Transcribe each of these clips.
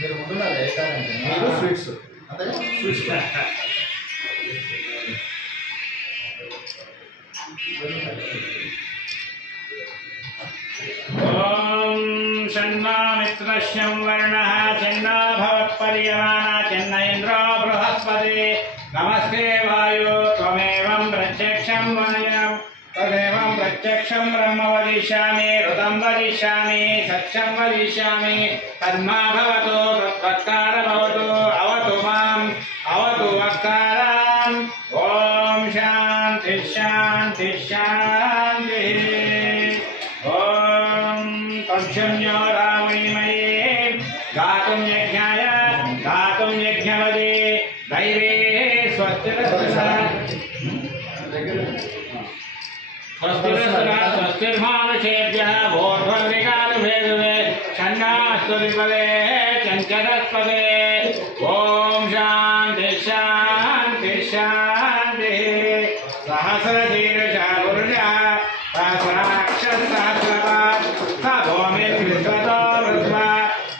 మీరు ముందున్నారు ఏకారంటే మీరు స్వీట్స్ అంతే స్వీట్స్ ఓం షణ్ణో మిత్రశ్యం వర్ణః షణ్ణో భవత్పర్యమాణా షణ్ణ ఇంద్రో బృహస్పతి నమస్తే వాయు త్వమేవం ప్రత్యక్షం వాయం తదేవం ప్రత్యక్షం బ్రహ్మ వదిష్యామి ఋతం వదిష్యామి సత్యం వదిష్యామి తన్మా భవతు తత్వక్తార భవతు అవతు మాం అవతు వక్తారాం ఓం శాంతి శాంతి శాంతి ఓం తక్షమ్యో రామణీమయే గాతుం యజ్ఞాయ గాతుం యజ్ఞవదే దైవే स्वस्तिर्मानुषेभ्यः भोर्ध्वनिकानुभेदवे षण्णास्तुतिपदे चञ्चरस्पदे ॐ शान्ति शान्ति शान्तिः सहस्रशीर्षा पुरुषः सहस्राक्षरसहस्रपात् स भूमिर्विश्वतो वृत्वा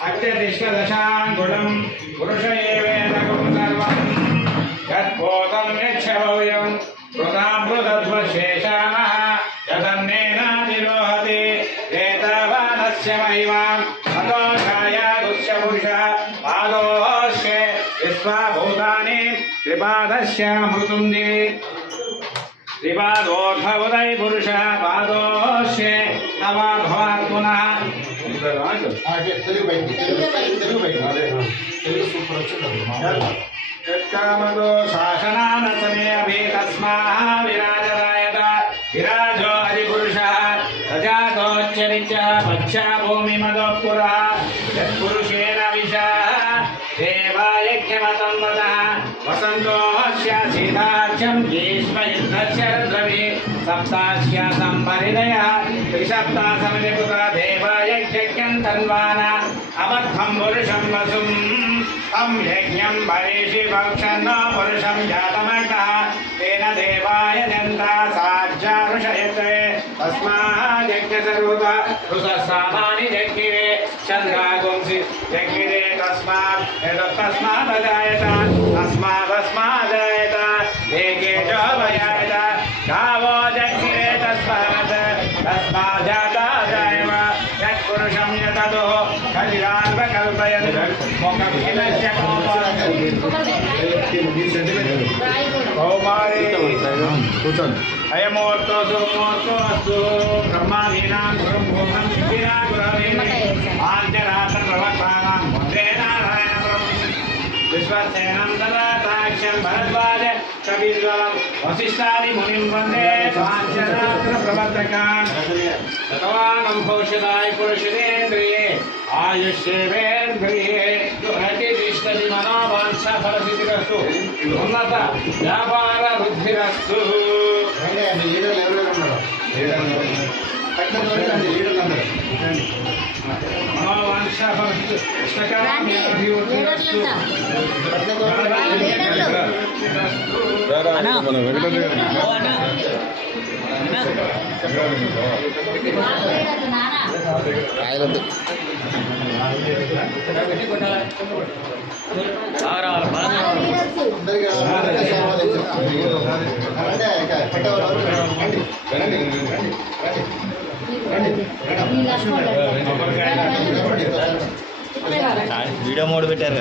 अत्यतिष्ठदशाङ्गुलं पुरुष एवेदकं सर्वं यद्भूतं यच्छवयं कृतामृतध्वशेषाणः यदन्नेनातिरोहति एतावानस्य महिमाम् अतोषायादुस्य पुरुषः पादोऽस्य विश्वाभूतानि त्रिपादस्यामृतं दिवि त्रिपादोद्भवदै पुरुषः पादोऽस्य नवाभवात् पुनः यत्कामदो शासनानसने अभि तस्माः विराजरायत विराजो हरिपुरुषः सजातोच्चरित्यः पच्छा भूमिमदः पुरः यत्पुरुषेण विशः देवायज्ञमतं वदः वसन्तोऽस्य सीतार्चं ग्रीष्मयुद्धस्य रुद्रभिः सप्तास्य सम्परिदयः त्रिसप्तासमितिपुता देवायज्ञं तन्वाना अबद्धं पुरुषं वसुम् तं यज्ञं भवेषि भक्षन्नो पुरुषं जातमग्नः तेन देवाय जन्ता साज्जारुषयत्रे तस्माज्जज्ञसर्वता ऋषसामानि जज्ञिरे चन्द्रागुंसि जज्ञिरे तस्मादजायत तस्मादजायत एके च वयायत गावो जज्ञिरे तस्माज्जाताजायव यत्पुरुषं यततो कल्याणकल्पयन् मोक्षिणस्य अयमूर्तो सुमूर्तो अस्तु ब्रह्मादीनां गुरुं भूमं शिखिरा गुरवे आर्जरात्रप्रवक्तानां वन्दे नारायणं विश्वसेनं ददाताक्षं भरद्वाज कविद्वरं वसिष्ठादि मुनिं वन्दे स्वाञ्चरात्रप्रवर्तकान् ततवानं भविष्यदाय पुरुषेन्द्रिये आयुष्येवेन्द्रिये प्रतिष्ठति मनोवाञ्छा फलसिद्धिरस्तु उन्नत व्यापार वृद्धिरस्तु मनोवाञ्छा फलसिद्धिरस्तु వీడియో మోడ్ పెట్టారు.